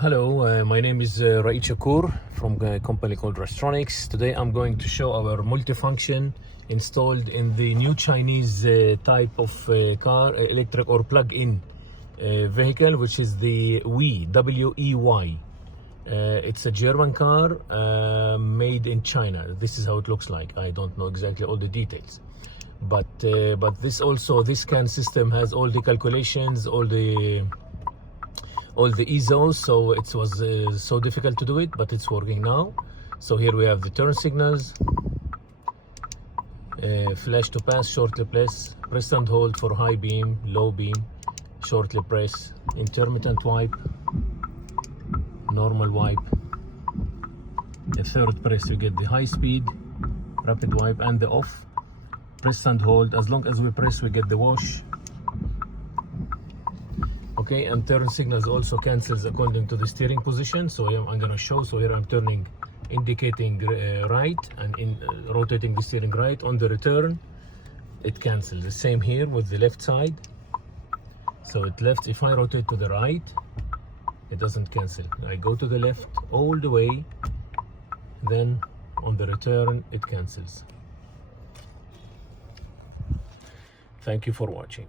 Hello, my name is R.A.SH from a company called R.A.SH. Today I'm going to show our multifunction installed in the new Chinese type of car, electric or plug-in vehicle, which is the WEY, W-E-Y. It's a German car made in China. This is how it looks like. I don't know exactly all the details. But this CAN system has all the calculations, all the ISOs, so it was so difficult to do it, but it's working now. So here we have the turn signals, flash to pass, shortly press and hold for high beam, low beam, shortly press, intermittent wipe, normal wipe. The third press you get the high speed, rapid wipe, and the off. Press and hold, as long as we press we get the wash. Okay, and turn signals also cancels according to the steering position. So I'm going to show. So here I'm turning, indicating right, and rotating the steering right. On the return, it cancels. The same here with the left side. So it left. If I rotate to the right, it doesn't cancel. I go to the left all the way. Then on the return, it cancels. Thank you for watching.